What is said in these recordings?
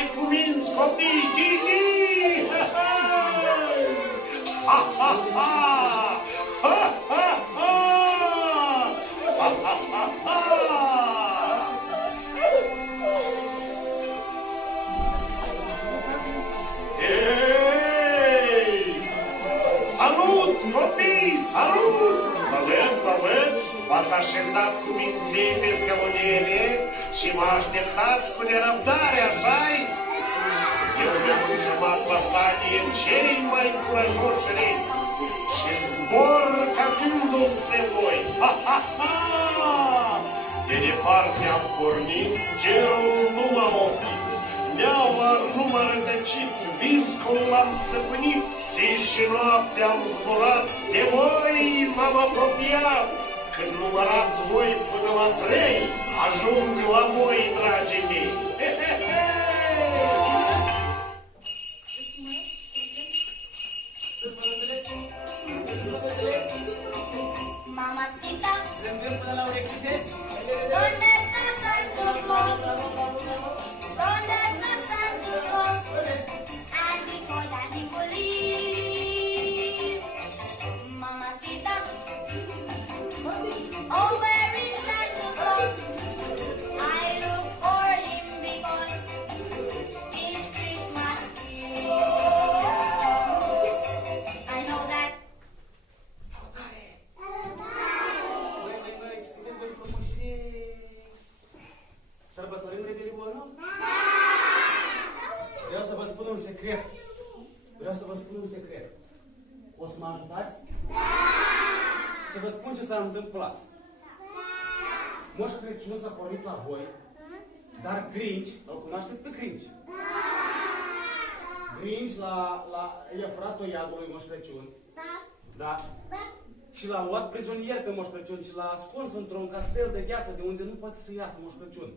mai cuminți copii, Gigi! Ha, ha, ha! Ha, ha, ha! Ha, ha, ha, ha! Ei! Salut, copii, salut! Vă văd, v-ați așezat cu minții pe scăunele și mă așteptați cu nerăbdare, așa-i? Eu mi-am înjumat pasanie cei mai curajoși regi și zbor ca gândul spre voi. Ha, ha, ha! De departe am pornit, cerul nu m-a oprit, neaua nu m-a rătăcit, viscul l-am stăpânit, zi și noapte am zburat, de voi m-am apropiat. Când numărați voi până la 3, ajung la voi, dragii mei. He, he, he! Mamacita, ¿dónde está Santa Claus? ¿Dónde está Santa Claus? And because I didn't believe, Mamacita, oh, where is Santa Claus? I look for him because it's Christmas Eve. I know that. Sărbătorim Rebelionul? Vreau să vă spun un secret. O să mă ajutați? Să vă spun ce s-a întâmplat. Moș Crăciun s-a pornit la voi, dar Grinch, îl cunoașteți pe Grinch? Grinch i-a furat toiagul lui Moș Crăciun. Da. Și l-a luat prizonier pe Moș Crăciun și l-a ascuns într-un castel de viață de unde nu poate să iasă Moș Crăciun.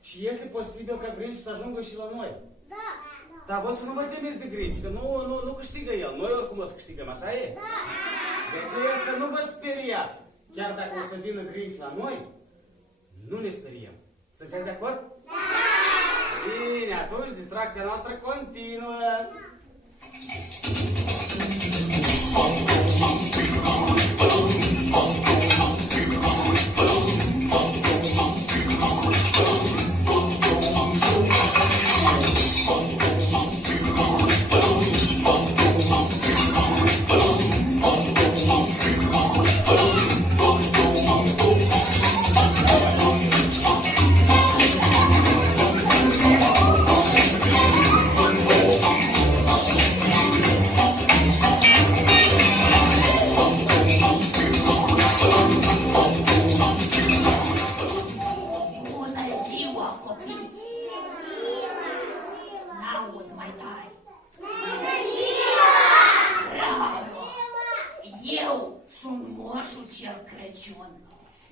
Și este posibil ca Grinch să ajungă și la noi. Da. Dar voi să nu vă temeți de Grinch, că nu câștigă el. Noi oricum o să câștigăm, așa e? Da. De aceea să nu vă speriați. Chiar dacă o să vină Grinch la noi, nu ne speriem. Sunteți de acord? Da. Bine, atunci distracția noastră continuă.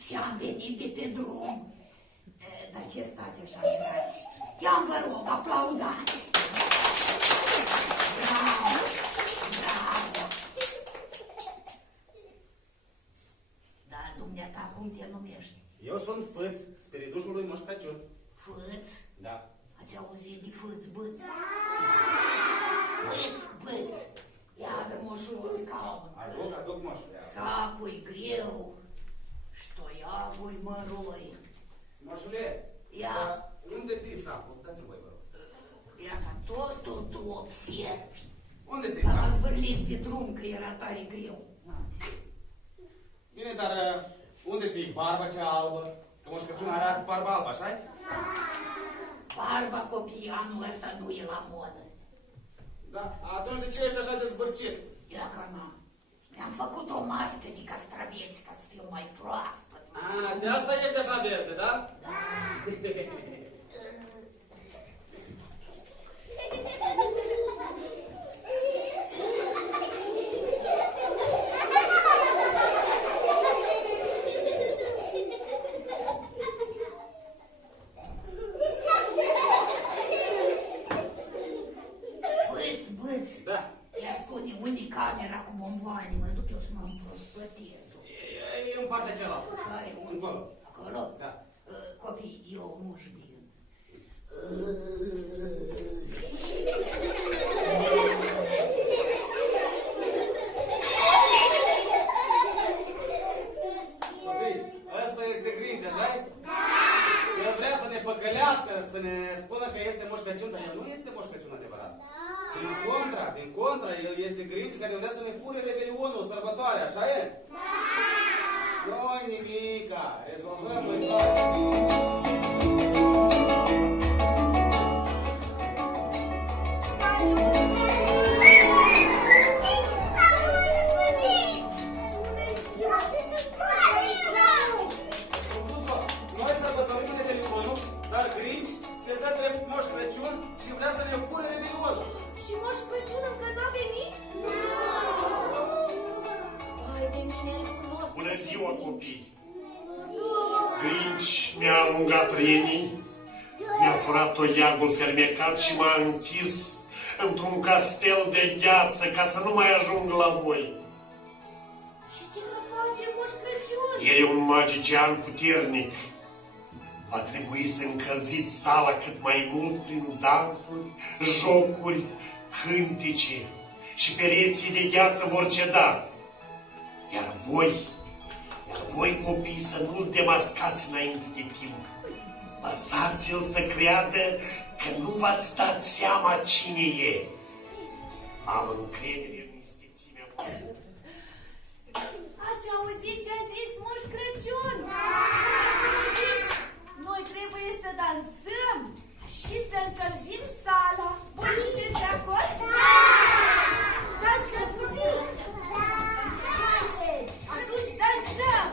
Și am venit de pe drum. Dar ce stați așa, mirați? Ia-mi vă rog, aplaudați! Bravo! Bravo! Dar dumneata, cum te numești? Eu sunt Fâț, spiridușul lui Moș Crăciun. Fâț? Da. Ați auzit de Fâț-Bâț? Fâț-Bâț! Ia de moșul scaun. Aduc moșul. Sacul-i greu. Ștoiagul măroi. Moșule, ia. Unde ți-i sacul? Dați-mi voi, vă rog. Ia ca totul tu observi. Unde ți-i sacul? Am zvârlit pe drum că era tare greu. Bine, dar unde ți-i barba cea albă? Că Moș Crăciun are cu barba albă, așa-i? Barba, copii, anul ăsta nu e la modă. Da, atunci de ce ești așa de zbârcit? Ia că n-am. Mi-am făcut o mască de castraveți ca să fiu mai proaspăt. De asta ești așa verde, da? Da. Camera cu bomboane, mă duc eu să mă împrospătez. E în partea cealaltă. Care? Încolo. Acolo? Da. Copii, eu nu știu bine. păcălească, să ne spună că este Moș Crăciun, dar el nu este Moș Crăciun adevărat. Din contra, el este Grinch care vrea să ne fure Revelionul, sărbătoarea, așa e? Nu-i nimica, rezolvăm noi toate. Noi sărbătorim Revelionul, dar Grinch se dă drept Moș Crăciun și vrea să ne fure Revelionul. Și Moș Crăciun încă n-a venit? Vai de mine, îl cunosc. Bună ziua, copii! Grinch mi-a alungat renii, mi-a furat toiagul fermecat și m-a închis într-un castel de gheață ca să nu mai ajung la voi. Și ce să face Moș Crăciun? El e un magician puternic. Va trebui să încălziți sala cât mai mult prin dansuri, jocuri, cântece și pereții de gheață vor ceda. Iar voi copii să nu-l demascați înainte de timp. Lăsați-l să creadă că nu v-ați dat seama cine e. Am încredere în istețimea voastră. Ați auzit ce a zis Moș Crăciun? Noi trebuie să dansăm și să încălzim sala. Voi sunteți de acord? Dansăm puțin! Haideți! Atunci dansăm!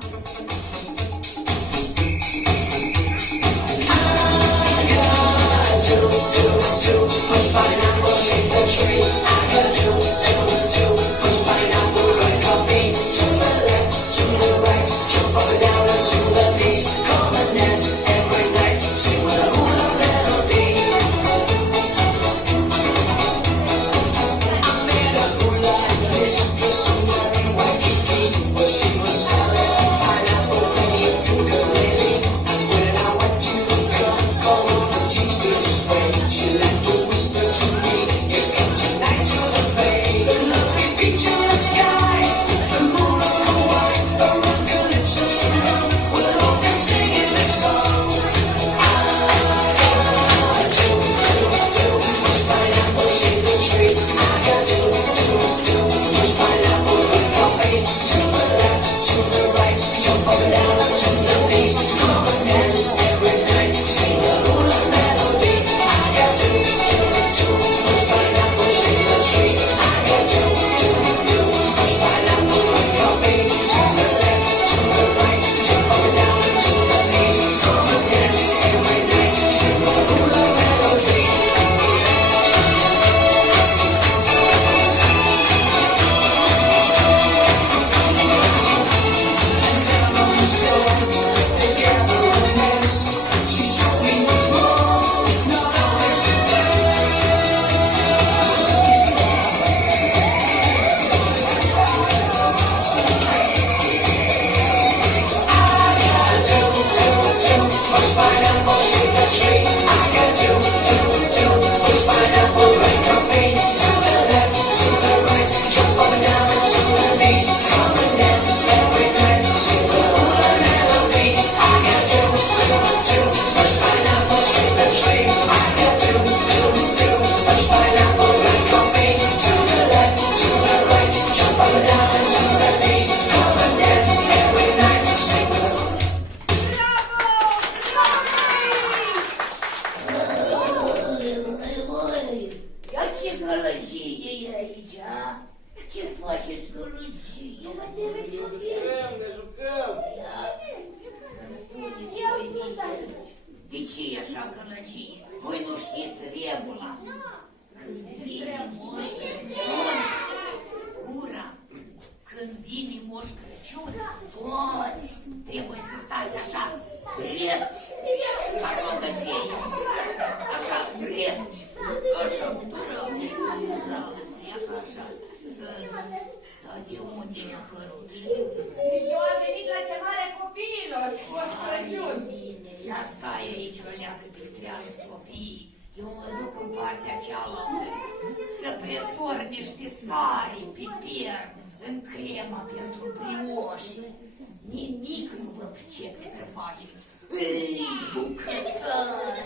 Ei, bucătare!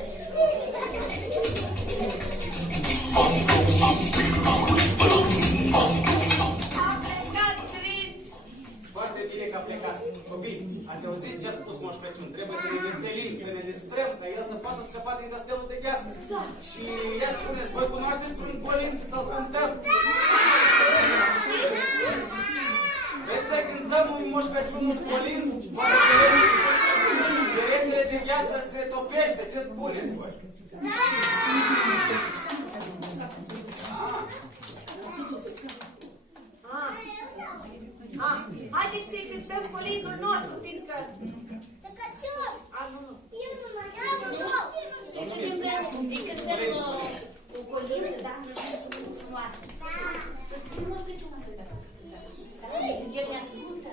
A plecat Grinch. Foarte bine că a plecat. Copii, ați auzit ce a spus Moș Crăciun? Trebuie să ne veselim, să ne distrăm, ca el să poată scăpa din castelul de gheață. Da. Și ia spuneți, voi cunoașteți un colin să-l cântăm? Vreți să cântăm lui Moș Crăciun un colin? Peretele de gheață se topește, ce spuneți voi? Haideți să-i cântăm colinul nostru, fiindcă... Îi cântăm cu colină, da? Nu știu să nu frumoasă. Să fim Moș Crăciun atât. El ne ascultă.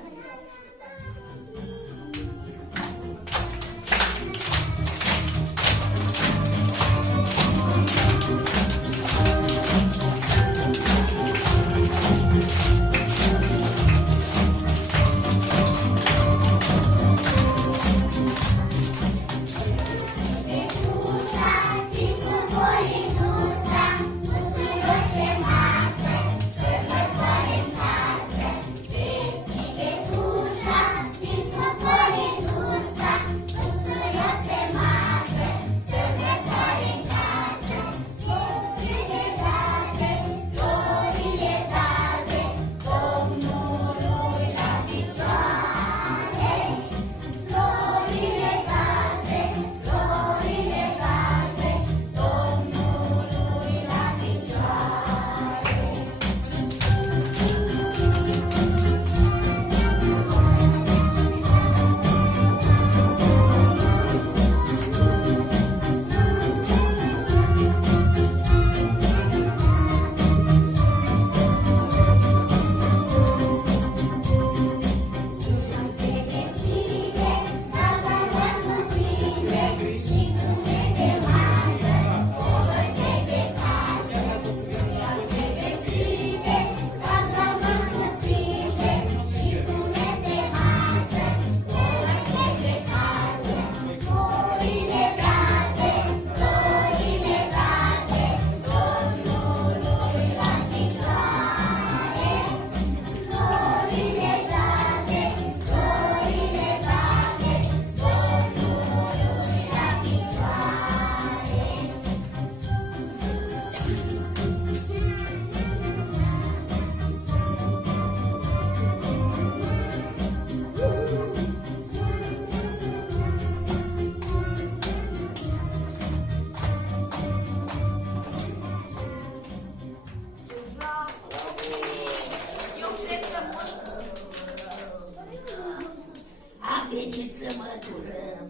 Am venit să mă durăm.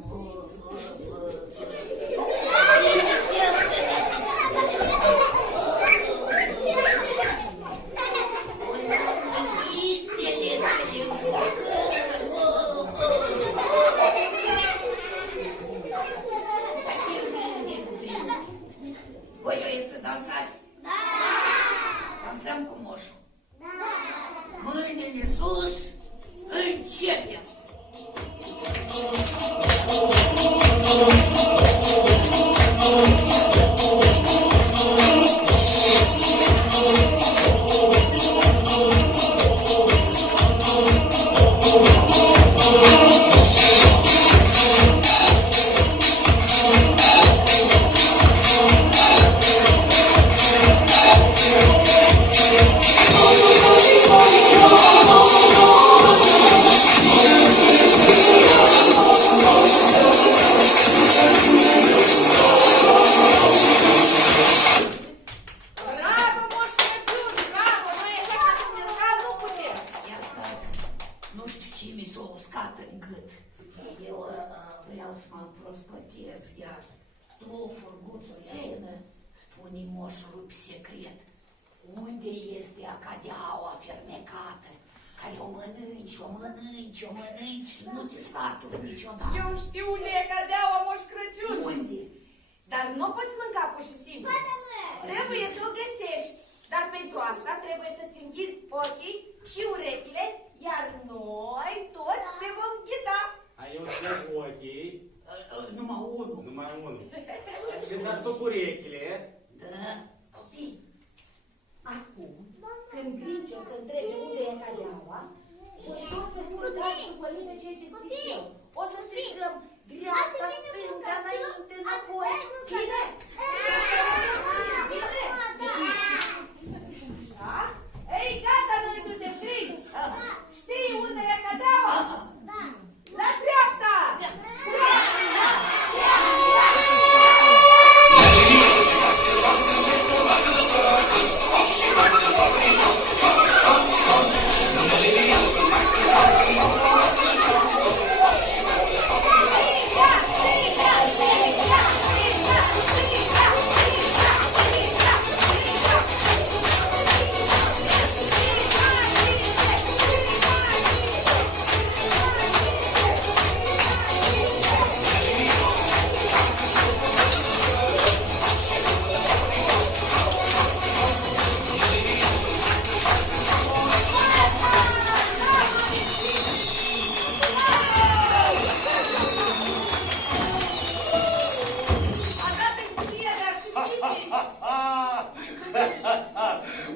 Voi vreți să dansați? Da! Dansăm cu moșul. Mâinile sus, începem! Bravo, Moș Crăciun, bravo! Noi așa ca dumneata nu putem. Ia stați, nu știu ce mi s-a uscat în gât. Eu vreau să mă împrospătez, iar tu, furguțul țină, spune moșului pe secret, unde este acadeaua fermecată, care o mănânci, o mănânci, o mănânci, nu te saturi niciodată. Eu știu unde e cadeaua, Moș Crăciun. Unde? Dar nu poți mânca pur și simplu. Trebuie să o găsești. Dar pentru asta trebuie să-ți închizi ochii și urechile, iar noi toți te vom ghida. Ai eu știu ochii. Și-ți astup urechile. Da. Copii, acum, când Grinci o să întrebe unde e cadeaua, voi toți să strigați după mine ceea ce strig eu. O să strigăm dreapta, stânga, înainte, înapoi. Bine? Da? Ei, gata, noi suntem Grinci. Știi unde e cadeaua? La dreapta!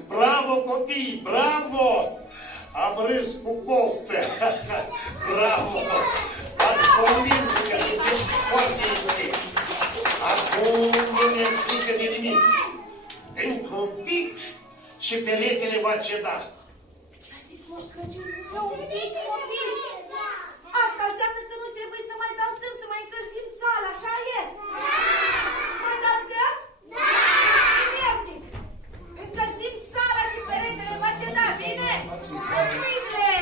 Bravo, copii, bravo! Am râs cu poftă. Bravo! Ați convins că sunteți foarte iubiți. Acum nu mi-e frică de nimic. Încă un pic și peretele va ceda. Ce-a zis Moș Crăciun? E un pic copil! Asta înseamnă că noi trebuie să mai dansăm, să mai încălzim sala, așa e? Mai dansăm? Da! Energic! Încălzim sala și peretele va ceda, bine? Să mâine!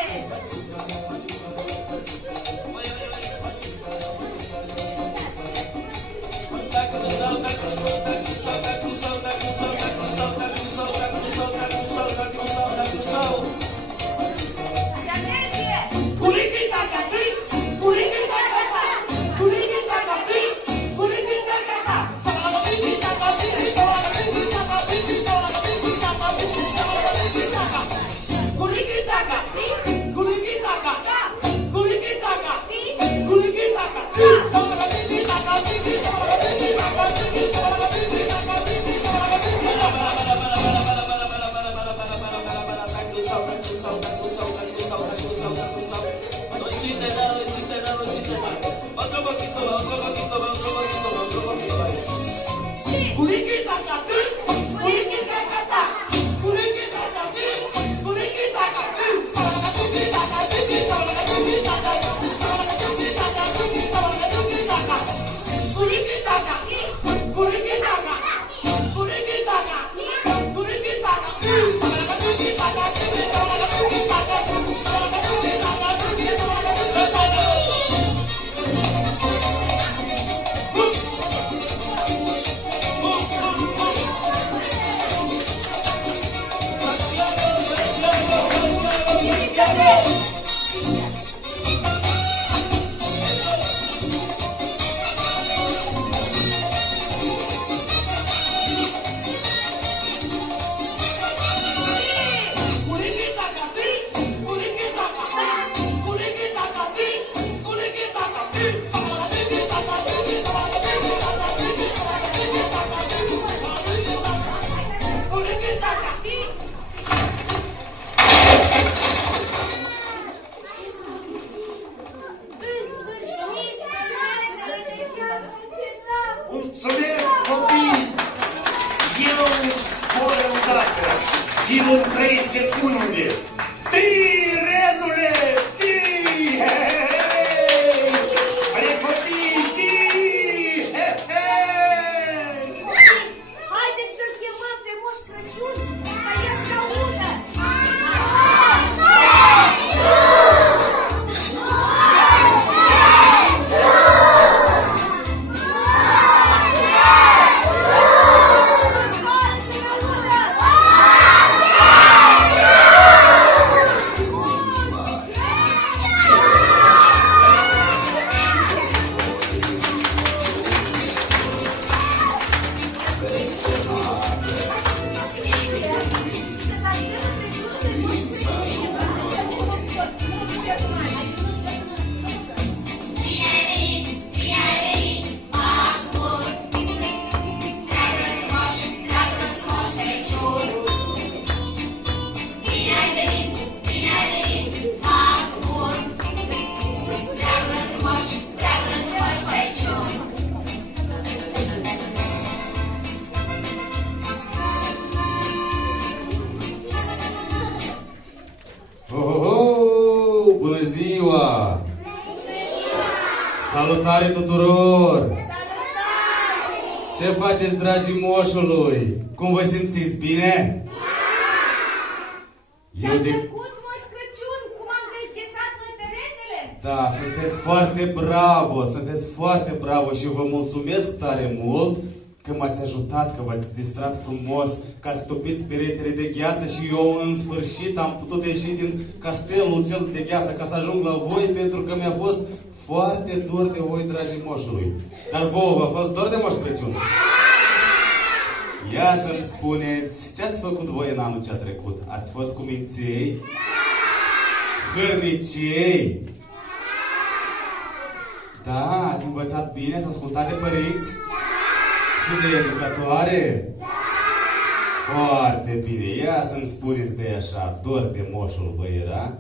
Și atenție! Mulțumesc, copii! Eu spun îndată, țin în 3 secunde. Tirenule! Tii! Ale copii! Tii! Haideți să-l chemăm pe Moș Crăciun ca el să audă! Salutare tuturor! Salutare! Ce faceți, dragii moșului? Cum vă simțiți? Bine? S-a Eu de... trecut Moș Crăciun, cum am dezghețat noi peretele? Da, sunteți foarte bravo și vă mulțumesc tare mult că m-ați ajutat, că v-ați distrat frumos, că ați topit peretele de gheață și eu în sfârșit am putut ieși din castelul cel de gheață ca să ajung la voi, pentru că mi-a fost foarte dor de voi, dragii moșului. Dar vouă v-a fost dor de Moș Crăciun? Ia să-mi spuneți, ce ați făcut voi în anul ce a trecut? Ați fost cu minței? Hârnicei? Da, ați învățat bine, ați ascultat de părinți? Și de educatoare? Foarte bine, ia să-mi spuneți de așa, dor de moșul vă era?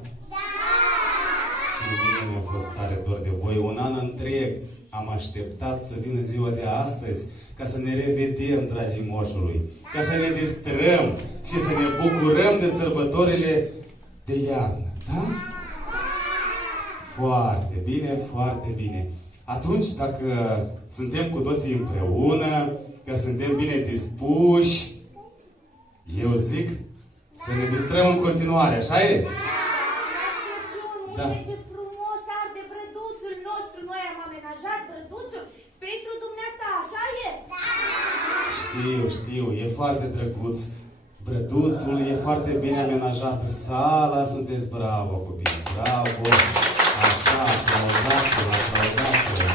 Și mie mi-a fost tare dor de voi. Un an întreg am așteptat să vină ziua de astăzi ca să ne revedem, dragii moșului, ca să ne distrăm și să ne bucurăm de sărbătorile de iarnă. Da? Foarte bine, foarte bine. Atunci, dacă suntem cu toții împreună, că suntem bine dispuși, eu zic să ne distrăm în continuare, așa e? Da. Uite ce frumos arde brăduțul nostru. Noi am amenajat brăduțul pentru dumneata, așa e? Știu, e foarte drăguț. Brăduțul e foarte bine amenajat. Sala, sunteți bravo copii, bravo. Așa, aplaudați-vă, aplaudați-vă.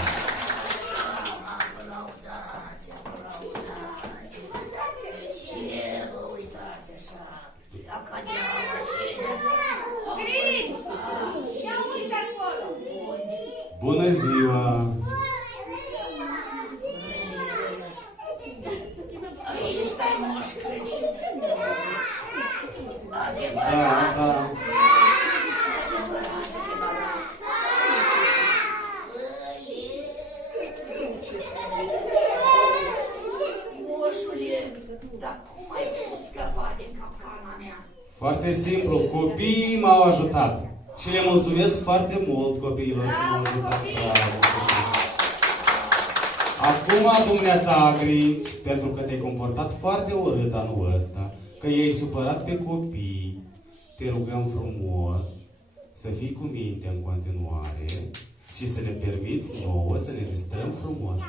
Ce vă uitați așa? La cadeaua aceea? Grinci! Ia uite acolo! Bună ziua! Aici stai Moș Crăciun. Adevărat. Da. Moșule, dar cum ai putut scăpa din capcana mea? Foarte simplu, copiii m-au ajutat. Și le mulțumesc foarte mult copiilor că m-au ajutat. Bravo, copii. Acum, dumneata, Grinci, pentru că te-ai comportat foarte urât anul ăsta, că i-ai supărat pe copii, te rugăm frumos să fii cu minte în continuare și să ne permiți nouă să ne distrăm frumos.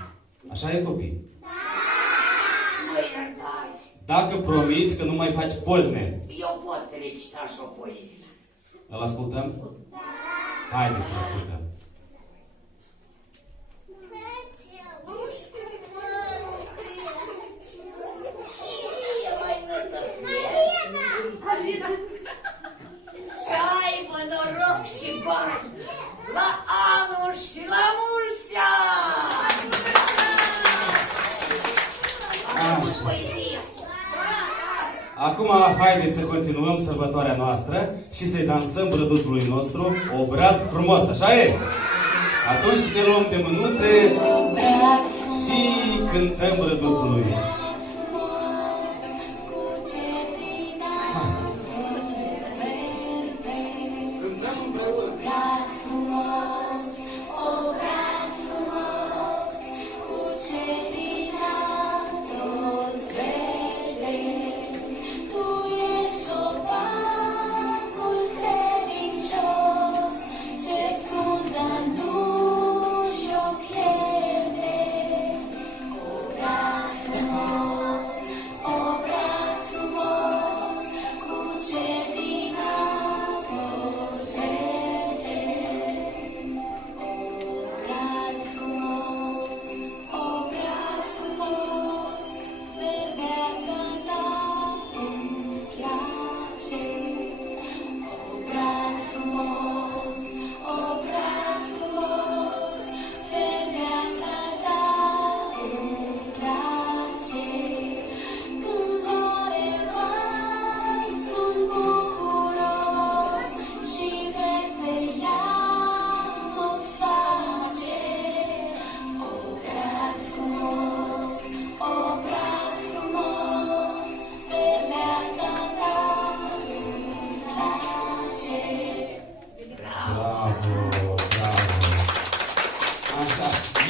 Așa e, copii? Mă iertați. Dacă promiți că nu mai faci pozne, Eu pot recita și o poezie. îl ascultăm? Haideți să ascultăm. Să aibă noroc și bani la anul și la mulți ani! Poezie! Acum, haideți să continuăm sărbătoarea noastră și să-i dansăm brăduțului nostru obrat frumos, așa e? Atunci ne luăm de mânuțe și cântăm brăduțului. Cântăm împreună. Frumos,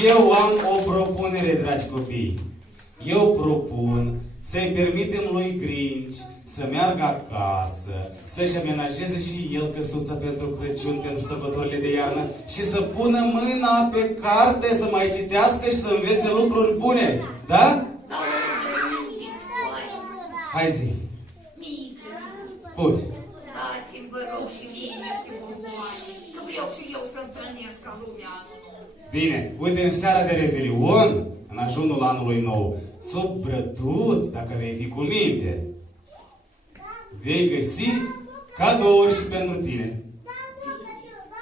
Eu am o propunere, dragi copii. Eu propun să-i permitem lui Grinch să meargă acasă, să-și amenajeze și el căsuța pentru Crăciun, pentru sărbătorile de iarnă și să pună mâna pe carte, să mai citească și să învețe lucruri bune. Da? Da, Hai zi. mici, Spune. dați-mi, vă rog, și mie niște bomboane, că vreau și eu să întâlnesc ca lumea anul nou. Bine, uite, în seara de Revelion, în ajunul anului nou, sub brăduț, dacă vei fi cu minte, vei găsi cadouri și pentru tine.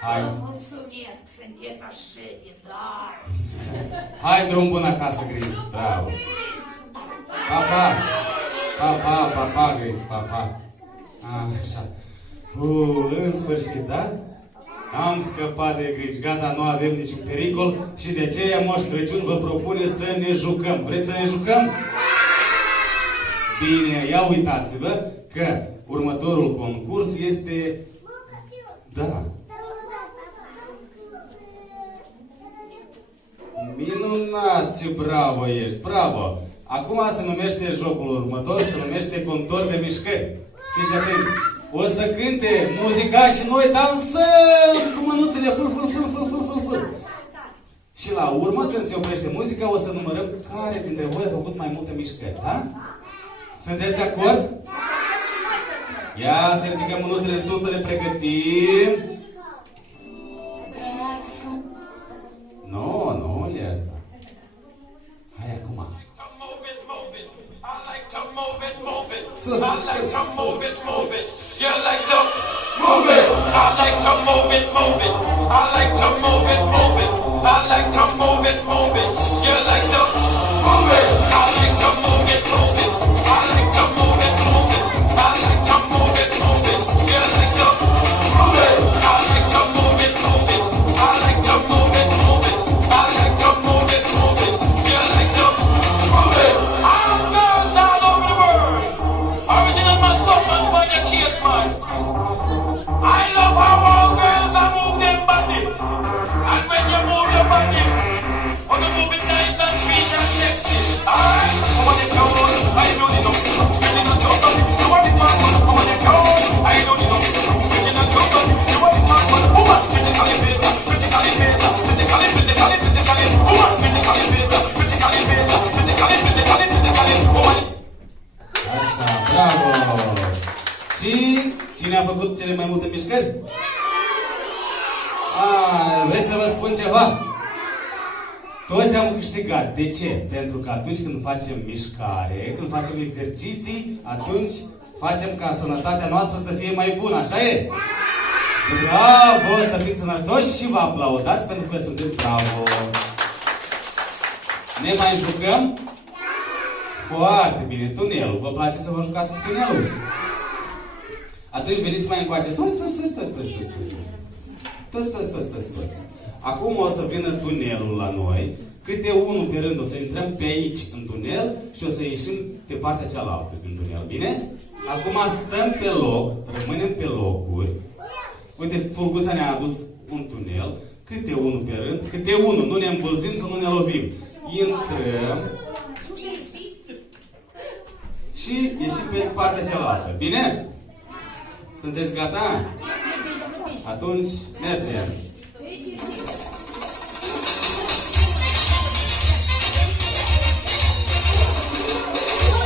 Hai. Vă mulțumesc, sunteți așa de dar. Hai, drum bun acasă, Grinch. Bravo. Pa, pa. Pa, pa, pa, pa, Grinch, pa, pa. Așa. În sfârșit, da? Am scăpat de Grinch. Gata, nu avem niciun pericol și de aceea Moș Crăciun vă propune să ne jucăm. Vreți să ne jucăm? Bine, ia uitați-vă că următorul concurs este... Da. Minunat, ce bravo ești, bravo! Acum se numește jocul următor, se numește contor de mișcări. Fiți atenți! O să cânte muzica și noi dansăm cu mânuțele ful. Și la urmă, când se oprește muzica, o să numărăm care dintre voi a făcut mai multe mișcări, da? Sunteți de acord? Ia să ridicăm mânuțele în sus, să le pregătim. Nu e asta. Hai acum. Sus, sus. You like to move it. I like to move it, move it. I like to move it, move it. I like to move it, move it. You like to move it. I like to move it, move it. I like to move it, move it. I like to move it, move it. You like to move it. I like to move it, move it. I like to move it, move it. I like to move it, move it. You like to move it. All girls all over the world. Original man, stop man, find your case, man. I love how all girls are move them body. And when you move your body, when you move it nice and sweet and sexy. Alright, I want it down, I don't need no. Original joker, you want it man, I want it down, I don't need no. Original joker, you want it man, woman, physically fit, physically fit, physically, woman, physically fit, physically, woman. Așa, bravo! Și cine a făcut cele mai multe mișcări? Vreți să vă spun ceva? Toți am câștigat. De ce? Pentru că atunci când facem mișcare, când facem exerciții, atunci facem ca sănătatea noastră să fie mai bună, așa e? Bravo! Să fiți sănătoși și vă aplaudați pentru că sunteți bravo! Ne mai jucăm? Foarte bine, tunelul. Vă place să vă jucați cu tunelul? Atunci veniți mai încoace. Toți. Acum o să vină tunelul la noi. Câte unul pe rând o să intrăm pe aici în tunel și o să ieșim pe partea cealaltă din tunel. Bine? Acum stăm pe loc, rămânem pe locuri. Uite, Fulguța ne-a adus un tunel. Câte unul pe rând, câte unul. Nu ne îmbulzim să nu ne lovim. Intrăm. Și ieșim pe partea cealaltă. Bine? Sunteți gata? Atunci mergem.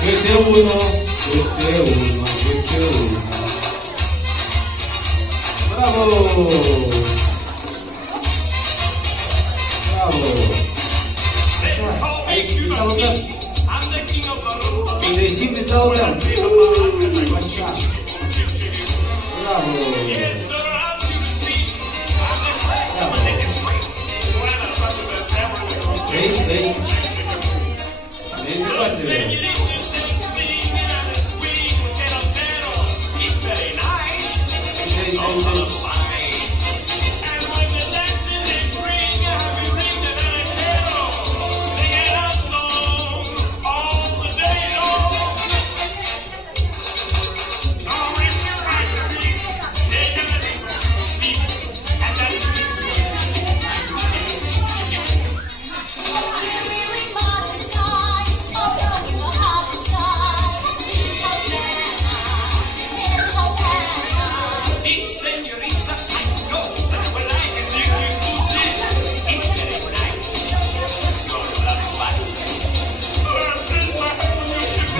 Câte unul. Bravo! Așa, aici să salutăm. Bine, ieșim de salutăm. Așa. Bravo! Aici.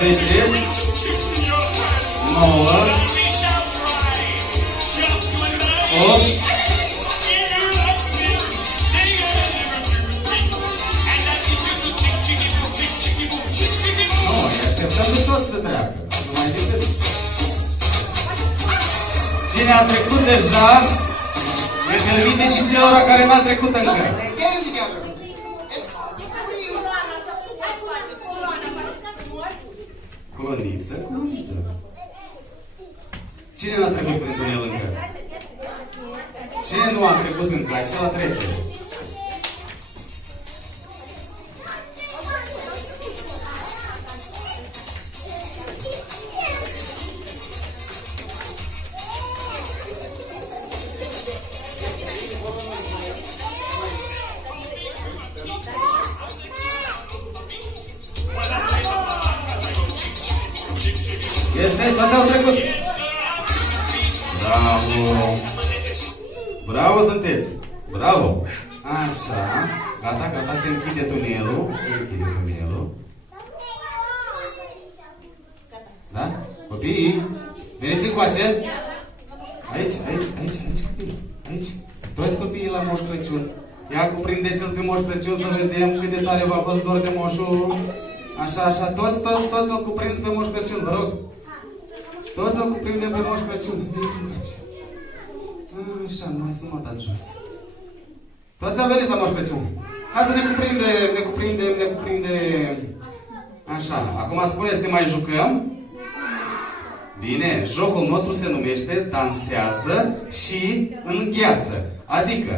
10, 9, 8, nu, îi așteptăm pe toți să treacă. Nu mai decât. Cine a trecut deja, e permite și celor care n-a trecut încă. Coloniță, coloniță. Cine n-a trecut prin tunel încă? Cine nu a trecut încă? Acela trece. Este, toate au trecut. Bravo! Bravo sunteți! Bravo! Așa, gata, gata, se închide tunelul. Se închide tunelul. Da? Copiii, veniți încoace. Aici, aici, aici, aici, copii. Aici. Toți copiii la Moș Crăciun. Ia cuprindeți-l pe Moș Crăciun să vedem cât de tare v-a fost dor de moșul. Așa, așa, toți îl cuprind pe Moș Crăciun, vă rog. Toți îl cuprindem pe Moș Crăciun. Veniți încoace. Așa, numai să nu mă dați jos. Toți au venit la Moș Crăciun. Hai să ne cuprindem. Așa, acum spuneți că mai jucăm. Bine, jocul nostru se numește Dansează și Îngheață. Adică,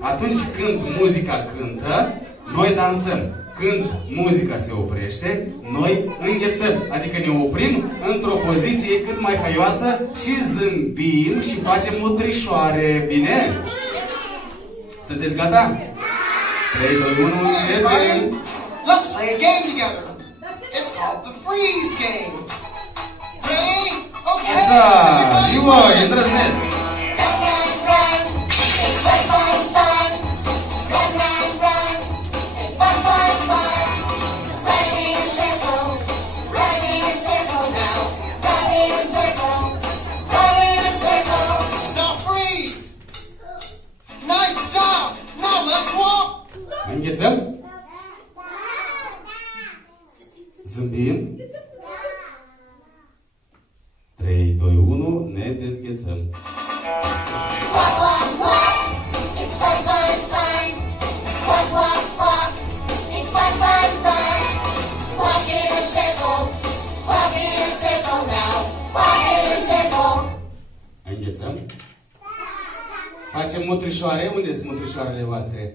atunci când muzica cântă, noi dansăm. Când muzica se oprește, noi înghețăm. Adică ne oprim într-o poziție cât mai haioasă și zâmbim și facem mutrișoare. Bine? Sunteți gata? 3, 2, 1, începem! Let's play a game together. It's called the freeze game. Ready? Okay. Așa, și voi, îndrăzneți! Run, run, run. It's fun, fun, fun. Run, run, run. It's fun, fun, fun. Run in a circle. Run in a circle now. Run in a circle. Run in a circle. Now freeze. Nice job. Now let's walk. Înghețăm? Zâmbim? 3, 2, 1, ne dezghețăm. Walk, walk, walk. It's fun, fun, fun. Walk, walk, walk. It's fun, fun, fun. Walk in a circle. Walk in a circle now. Walk in a circle. Înghețăm? Facem mutrișoare? Unde sunt mutrișoarele voastre?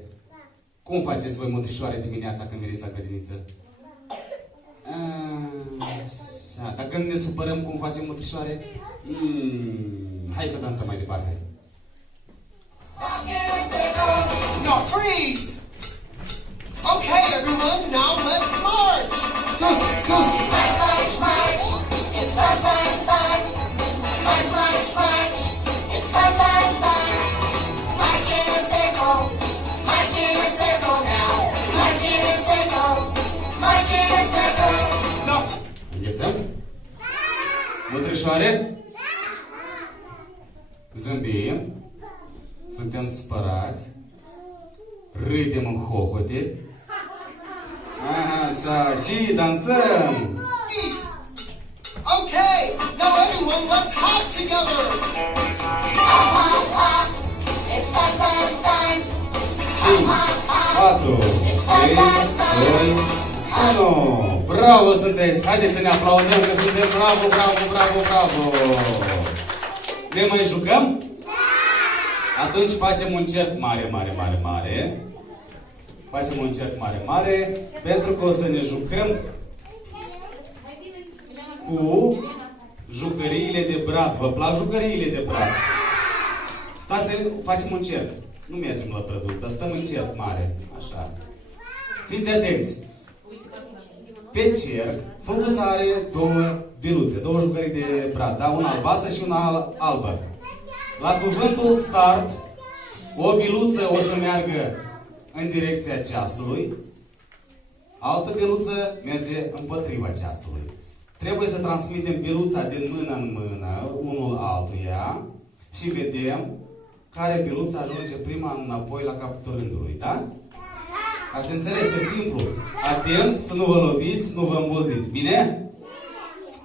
Cum faceți voi mutrișoare dimineața când veniți la grădiniță? Așa, dar când ne supărăm, cum facem mutrișoare? Hai să dansăm mai departe. Walk in a circle. No, freeze. Okay, everyone, now let's march. Sus, sus! March, march, march. It's fun, fun, fun. March, march, march. It's fun, fun, fun. March in a circle. March in a circle now. March in a circle. March in a circle. No. Înghețăm? Mutrișoare? Zâmbim. Suntem supărați. Râdem în hohote. Așa, și dansăm! Okay, now everyone, let's hop together. Hop, hop, hop. It's fun, fun, fun. 5, 4, 3, 2, 1. Bravo sunteți! Haideți să ne aplaudăm că suntem bravo, bravo, bravo, bravo! Ne mai jucăm? Atunci facem un cerc mare, mare, mare, mare. Facem un cerc mare, mare, pentru că o să ne jucăm cu jucăriile de brad. Vă plac jucăriile de brad? Stați să facem un cerc. Nu mergem la prăduț, dar stăm în cerc mare. Așa. Fiți atenți. Pe cerc, Fulguța are două biluțe, două jucării de brad, da? Una albastră și una albă. La cuvântul start, o biluță o să meargă în direcția ceasului, altă beluță merge împotriva ceasului. Trebuie să transmitem beluța din mână în mână, unul altuia, și vedem care beluță ajunge prima înapoi la capătul rândului, da? Ați înțeles? E simplu. Atent să nu vă loviți, nu vă îmbolziți. Bine?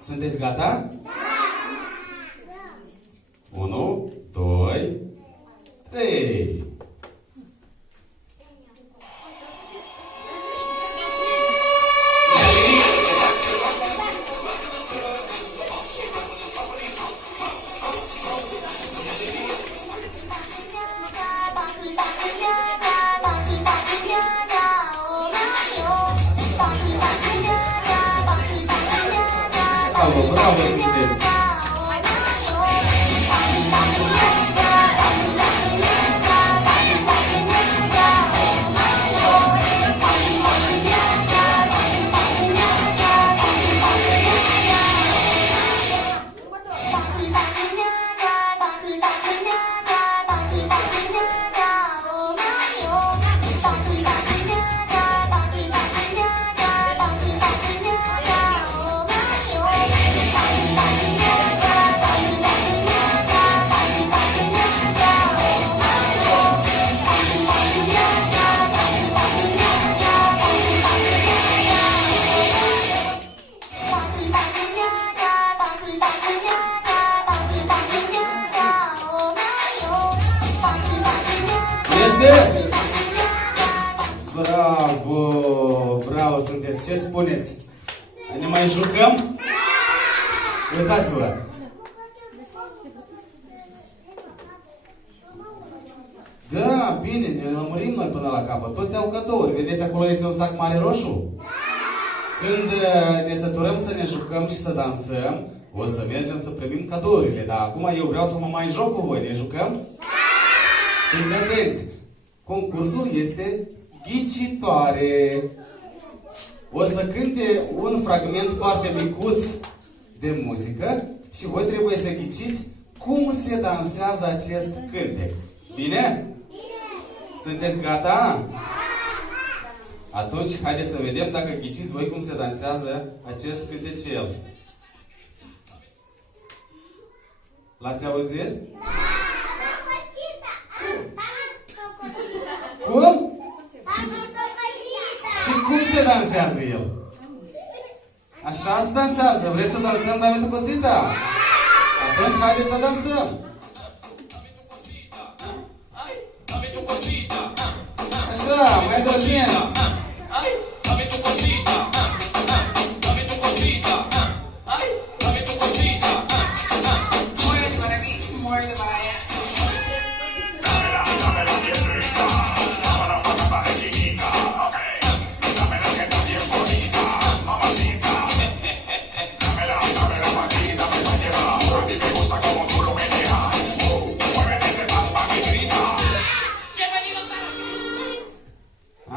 Sunteți gata? 1, 2, 3. Bravo, bravo sunteți! Este? Bravo! Bravo sunteți! Ce spuneți? Ne mai jucăm? Uitați-vă! Da, bine, ne lămurim noi până la capăt. Toți au cadouri. Vedeți, acolo este un sac mare roșu? Când ne săturăm să ne jucăm și să dansăm, o să mergem să primim cadourile. Dar acum eu vreau să mă mai joc cu voi. Ne jucăm? Fiți atenți! Concursul este ghicitoare. O să cânte un fragment foarte micuț de muzică și voi trebuie să ghiciți cum se dansează acest cântec. Bine? Sunteți gata? Atunci, haideți să vedem dacă ghiciți voi cum se dansează acest cântecel. L-ați auzit? Cum? Și cum se dansează el? Așa se dansează. Vreți să dansăm Davidu Cosita? Atunci haideți să dansăm. Așa, mai dormienți.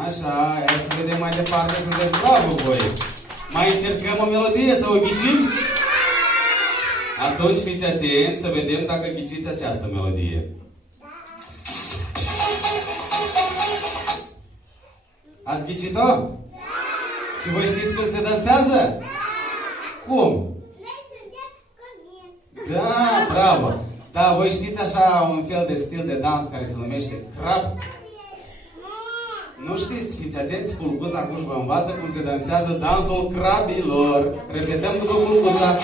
Așa, hai să vedem mai departe, sunteți bravo voi. Mai încercăm o melodie să o ghicim? Atunci fiți atenți să vedem dacă ghiciți această melodie. Ați ghicit-o? Și voi știți cum se dansează? Cum? Da, bravo! Da, voi știți așa un fel de stil de dans care se numește crab? Nu știți, fiți atenți, Fulguța Cuș vă învață cum se dansează dansul crabilor. Repetăm după Fulguța.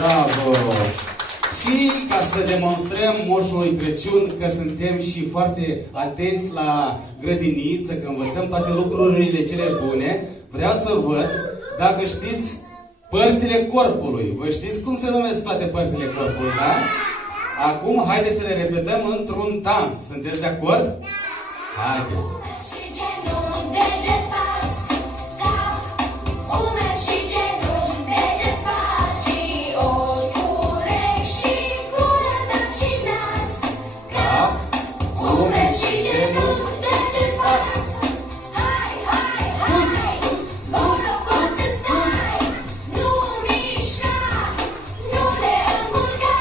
Bravo! Și ca să demonstrăm Moșului Crăciun că suntem și foarte atenți la grădiniță, că învățăm toate lucrurile cele bune, vreau să văd dacă știți părțile corpului. Vă știți cum se numesc toate părțile corpului, da? Acum haideți să le repetăm într-un dans. Sunteți de acord? Haideți! Și genunchi, deget, pas, cap, umeri și genunchi, deget, pas, și ochi, urechi și gură, dar și nas. Cap, Umeri și genunchi, deget, pas. Hai, hai, hai, bună față stai, nu mișca, nu le încurca.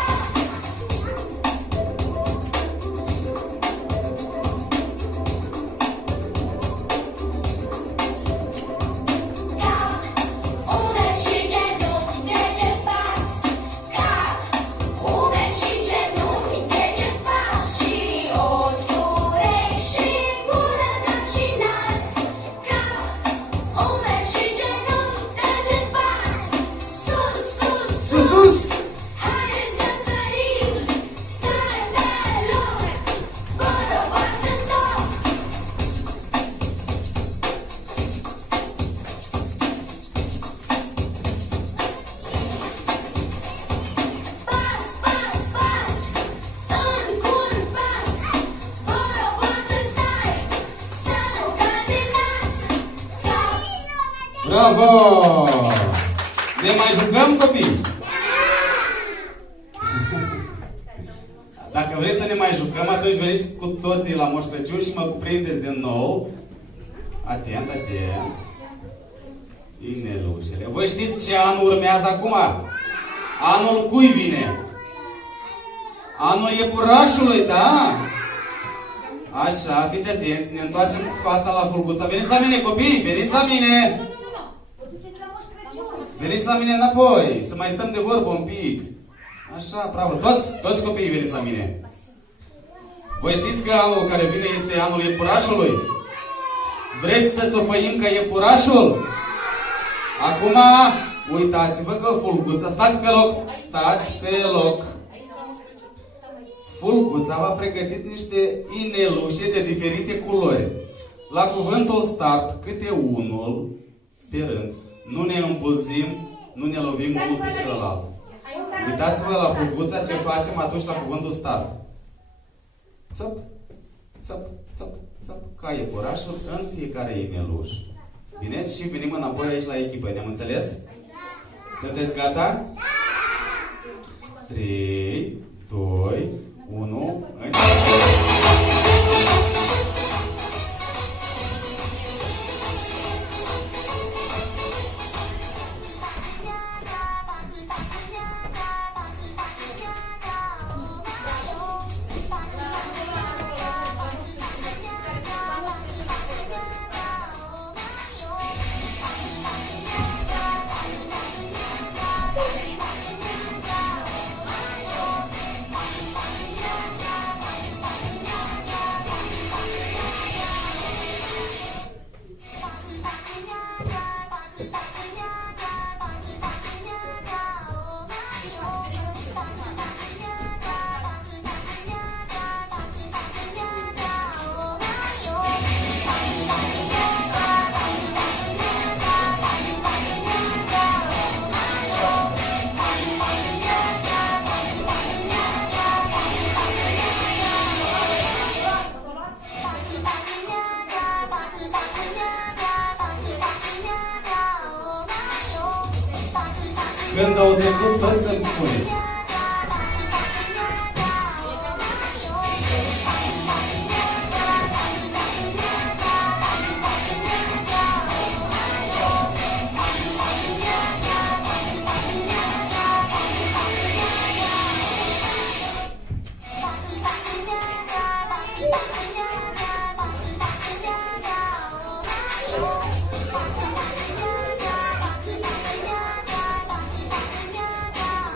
Cap, umeri și genunchi, deget, pas. Cap, umeri și genunchi, deget, pas. Și ochi, urechi și gură, dar și nas. Cap, umeri și genunchi, deget, pas. Sus, sus, sus, sus! haideți să sărim, stai pe loc, bună față stop. Pas, pas, pas, încurc pas, bună față stai, să nu cazi în nas. Cap, Bravo! Ne mai jucăm, copii? Dacă vreți să ne mai jucăm, atunci veniți cu toții la Moș Crăciun și mă cuprindeți din nou. Atent, atent. Inelușele. Voi știți ce an urmează acum? Anul cui vine? Anul iepurașului, da? Așa, fiți atenți, ne întoarcem cu fața la Fulguța. Veniți la mine, copii, veniți la mine! Vă duceți la Moș Crăciun. Veniți la mine înapoi, să mai stăm de vorbă un pic. Așa, bravo, toți copiii veniți la mine. Voi știți că anul care vine este anul iepurașului? Vreți să țopăim ca iepurașul? Acum, uitați-vă că Fulguța, stați pe loc, stați pe loc. Fulguța v-a pregătit niște inelușe de diferite culori. La cuvântul start, câte unul pe rând. Nu ne împulzim, nu ne lovim unul pe celălalt. Uitați-vă la Fulguța ce facem atunci la cuvântul start. Țăp, țăp, țăp, țăp, ca iepurașul în fiecare ineluș. Bine? Și venim înapoi aici la echipă. Ne-am înțeles? Sunteți gata? 3, 2, 1, când au trecut, toți să-mi spuneți.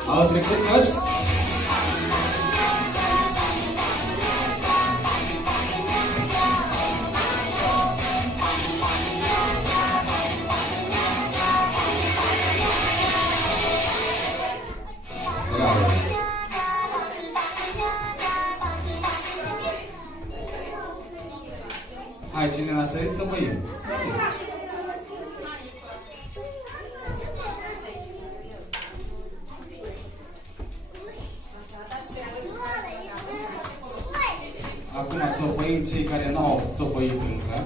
Au trecut toți? Bravo! Hai, cine n-a sărit să băim? Acum țopăim cei care nu au țopăit încă.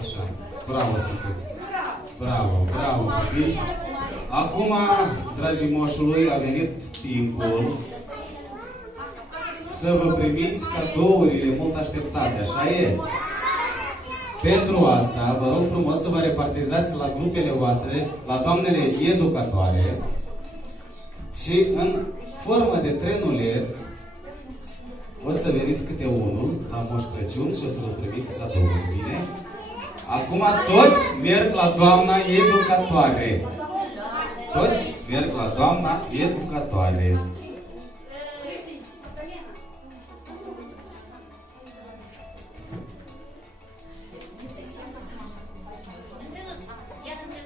Așa. Bravo sunteți. Bravo, bravo, copii. Acum, dragii moșului, a venit timpul să vă primiți cadourile mult așteptate, așa e? Pentru asta, vă rog frumos să vă repartizați la grupele voastre, la doamnele educatoare și în formă de trenuleț o să veniți câte unul la Moș Crăciun și o să vă primiți cadouri, bine? Acum toți merg la doamna educatoare. Toți merg la doamna educatoare.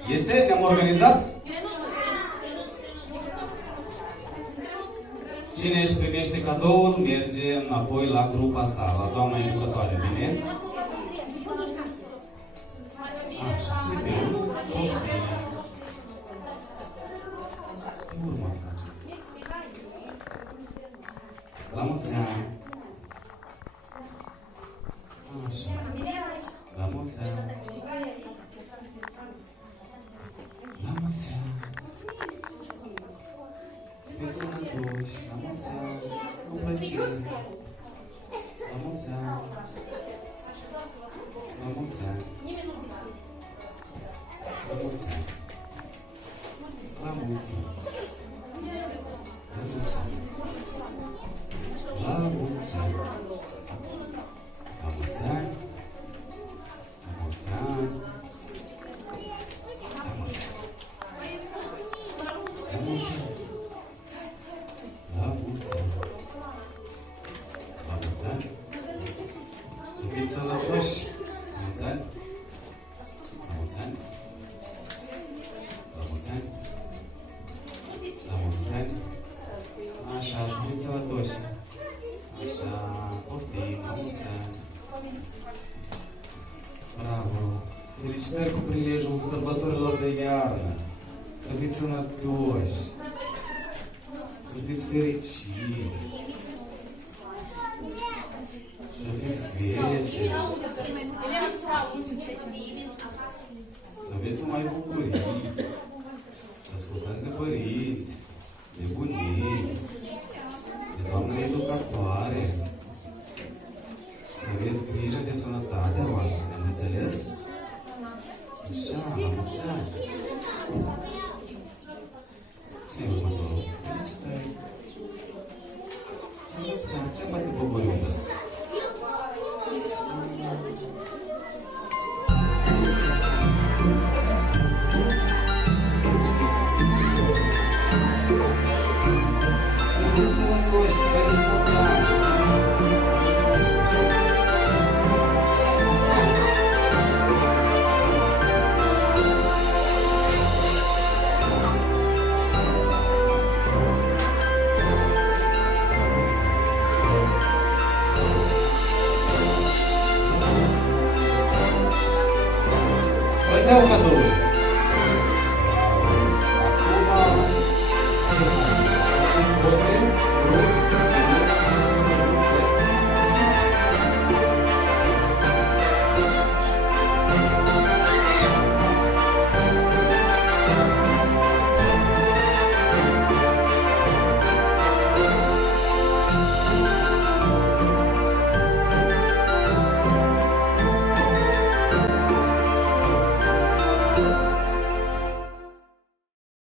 Este? Ne-am organizat? Cine își primește cadoul, merge înapoi la grupa sa, la doamna educatoare, bine? Așa, bine. La mulți ani. Așa. La mulți ani. La mulți ani. Fiți sănătoși. La mulți ani. Cu plăcere. La mulți ani. La mulți ani. La mulți ani. La mulți ani. La mulți ani. La mulți ani. La mulți ani. La mulți ani. La mulți ani. La mulți ani. Să fiți sănătoși. La mulți ani. La mulți ani. La mulți ani. La mulți ani. Așa, să fiți sănătoși. Așa, poftim, la mulți ani. Bravo. Felicitări cu prilejul sărbătorilor de iarnă. Să fiți sănătoși. Să fiți fericiți. Să fiți veseli. Să aveți numai bucurii. Să ascultați de părinți, de bunici, de doamna educatoare. Să aveți grijă de sănătatea voastră. Am înțeles? Așa, la mulți ani. Ce e următorul? Felicitări. La mulți ani. Ce faceți bucuriuță? Să fiți sănătoși, să aveți mulți ani. Vă dau cadou. Acum, poze,